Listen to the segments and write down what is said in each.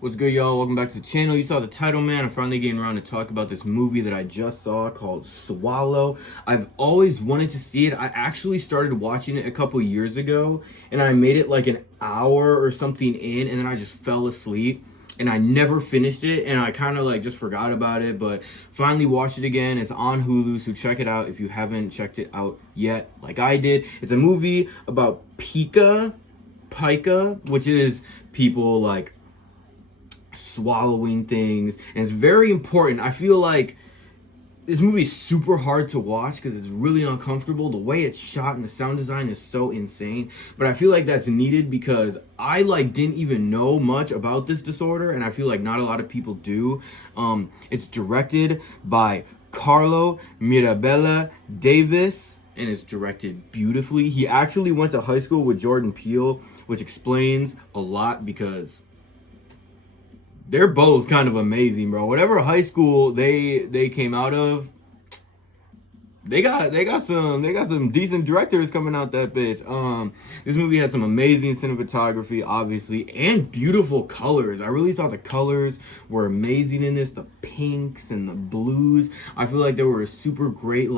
What's good, y'all? Welcome back to the channel. You saw the title, man. I'm finally getting around to talk about this movie that I just saw called Swallow. I've always wanted to see it. I actually started watching it a couple years ago, and I made it like an hour or something in, and then I just fell asleep, and I never finished it, and I kind of like just forgot about it, but finally watched it again. It's on Hulu, so check it out if you haven't checked it out yet, like I did. It's a movie about Pica, which is people like swallowing things, and it's very important. I feel like this movie is super hard to watch because it's really uncomfortable. The way it's shot and the sound design is so insane, but I feel like that's needed because I didn't even know much about this disorder, and I feel like not a lot of people do. It's directed by Carlo Mirabella Davis, and it's directed beautifully. He actually went to high school with Jordan Peele, which explains a lot because they're both kind of amazing, bro. Whatever high school they came out of, they got some decent directors coming out that bitch. This movie had some amazing cinematography, obviously, and beautiful colors. I really thought the colors were amazing in this. The pinks and the blues. I feel like they were a super great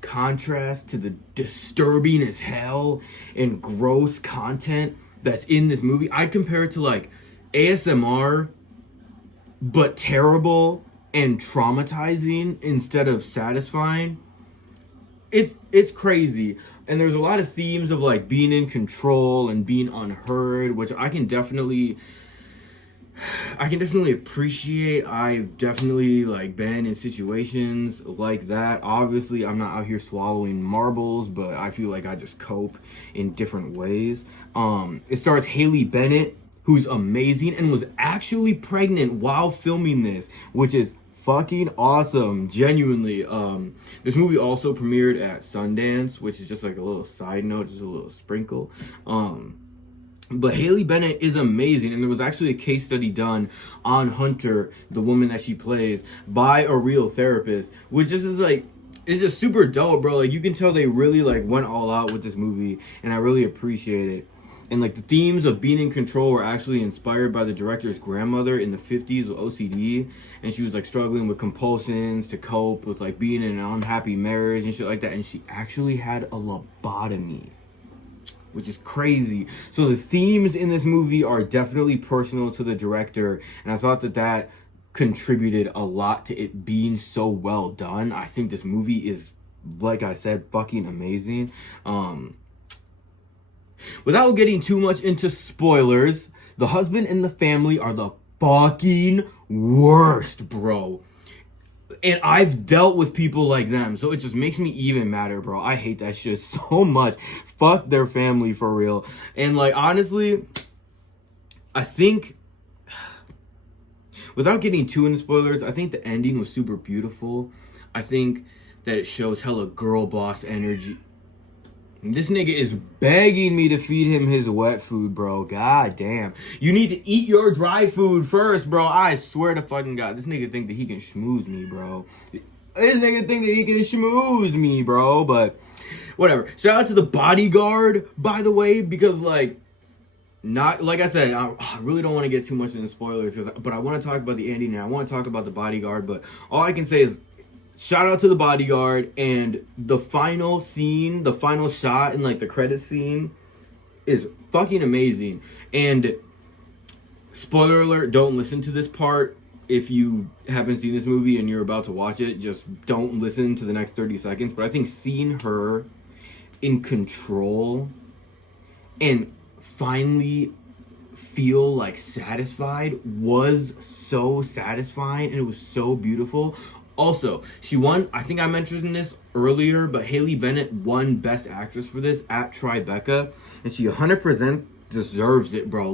contrast to the disturbing as hell and gross content that's in this movie. I'd compare it to ASMR, but terrible and traumatizing instead of satisfying. It's crazy. And there's a lot of themes of being in control and being unheard, which I can definitely appreciate. I've definitely been in situations like that. Obviously, I'm not out here swallowing marbles, but I feel like I just cope in different ways. It stars Haley Bennett, who's amazing and was actually pregnant while filming this, which is fucking awesome, genuinely. This movie also premiered at Sundance, which is just a little side note, just a little sprinkle. But Haley Bennett is amazing, and there was actually a case study done on Hunter, the woman that she plays, by a real therapist, which is it's just super dope, bro. You can tell they really went all out with this movie, and I really appreciate it. And the themes of being in control were actually inspired by the director's grandmother in the 50s with OCD, and she was struggling with compulsions to cope with being in an unhappy marriage and shit like that, and she actually had a lobotomy, which is crazy. So the themes in this movie are definitely personal to the director, and I thought that contributed a lot to it being so well done. I think this movie is, like I said, fucking amazing. Without getting too much into spoilers, the husband and the family are the fucking worst, bro. And I've dealt with people like them, so it just makes me even madder, bro. I hate that shit so much. Fuck their family, for real. And honestly, I think, without getting too into spoilers, I think the ending was super beautiful. I think that it shows hella girl boss energy. This nigga is begging me to feed him his wet food, bro. God damn. You need to eat your dry food first, bro. I swear to fucking God. This nigga think that he can schmooze me, bro. This nigga think that he can schmooze me, bro. But whatever. Shout out to The Bodyguard, by the way, because not like I said, I really don't want to get too much into spoilers, but I want to talk about the ending and I want to talk about The Bodyguard. But all I can say is, shout out to The Bodyguard, and the final scene, the final shot in the credit scene is fucking amazing. And spoiler alert, don't listen to this part if you haven't seen this movie and you're about to watch it. Just don't listen to the next 30 seconds. But I think seeing her in control and finally feel satisfied was so satisfying, and it was so beautiful. Also, she won, I think I mentioned this earlier, but Haley Bennett won Best Actress for this at Tribeca, and she 100% deserves it, bro.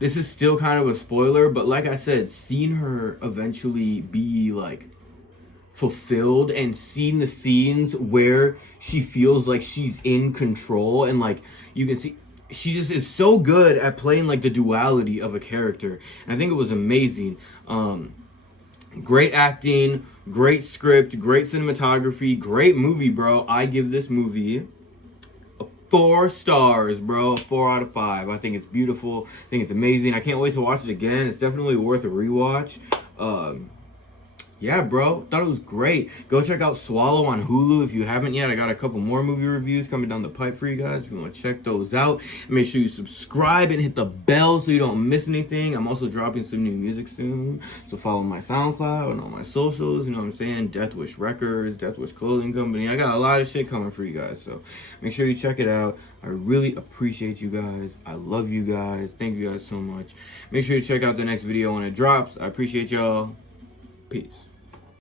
This is still kind of a spoiler, but like I said, seeing her eventually be fulfilled and seeing the scenes where she feels like she's in control, and you can see she just is so good at playing the duality of a character, and I think it was amazing. Great acting, great script, great cinematography, great movie, bro. I give this movie a 4 stars, bro. 4 out of 5. I think it's beautiful. I think it's amazing. I can't wait to watch it again. It's definitely worth a rewatch. Yeah, bro. Thought it was great. Go check out Swallow on Hulu if you haven't yet. I got a couple more movie reviews coming down the pipe for you guys if you want to check those out. Make sure you subscribe and hit the bell so you don't miss anything. I'm also dropping some new music soon. So follow my SoundCloud and all my socials. You know what I'm saying? Death Wish Records, Death Wish Clothing Company. I got a lot of shit coming for you guys. So make sure you check it out. I really appreciate you guys. I love you guys. Thank you guys so much. Make sure you check out the next video when it drops. I appreciate y'all. Peace.